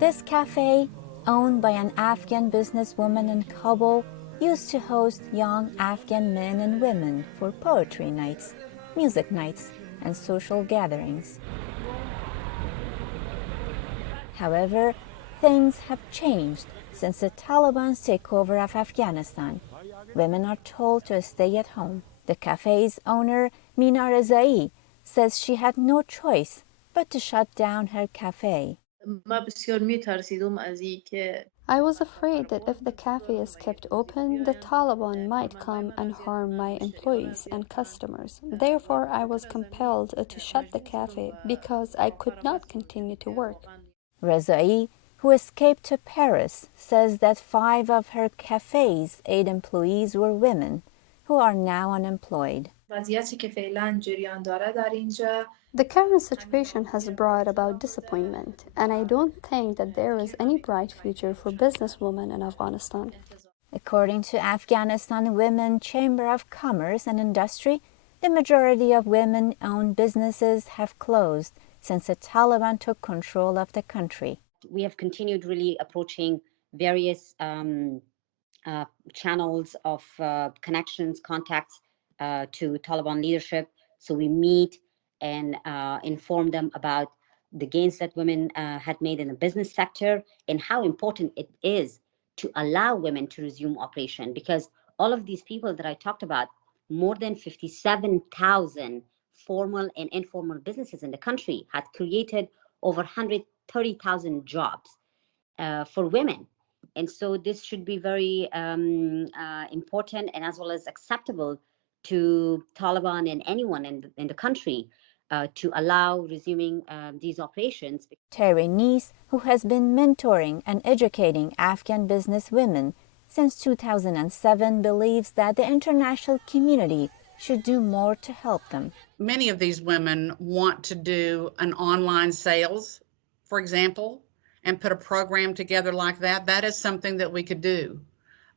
This cafe, owned by an Afghan businesswoman in Kabul, used to host young Afghan men and women for poetry nights, music nights, and social gatherings. However, things have changed since the Taliban's takeover of Afghanistan. Women are told to stay at home. The cafe's owner, Mina Rezai, says she had no choice but to shut down her cafe. I was afraid that if the cafe is kept open, the Taliban might come and harm my employees and customers. Therefore, I was compelled to shut the cafe because I could not continue to work. Rezai, who escaped to Paris, says that 5 of her cafe's 8 employees were women who are now unemployed. The current situation has brought about disappointment, and I don't think that there is any bright future for businesswomen in Afghanistan. According to Afghanistan Women's Chamber of Commerce and Industry, the majority of women-owned businesses have closed since the Taliban took control of the country. We have continued really approaching various channels of connections, contacts to Taliban leadership. So we meet and inform them about the gains that women had made in the business sector and how important it is to allow women to resume operation, because all of these people that I talked about, more than 57,000 formal and informal businesses in the country had created over 130,000 jobs for women. And so this should be very important and as well as acceptable to Taliban and anyone in the country to allow resuming these operations. Terry Neese, who has been mentoring and educating Afghan businesswomen since 2007, believes that the international community should do more to help them. Many of these women want to do an online sales, for example, and put a program together like that. That is something that we could do.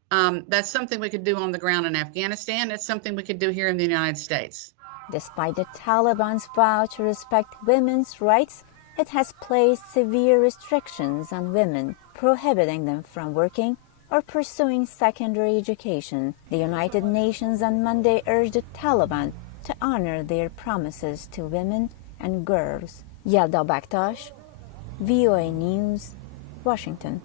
That's something we could do on the ground in Afghanistan. It's something we could do here in the United States. Despite the Taliban's vow to respect women's rights, it has placed severe restrictions on women, prohibiting them from working or pursuing secondary education. The United Nations on Monday urged the Taliban to honor their promises to women and girls. Yalda Baktash, VOA News, Washington.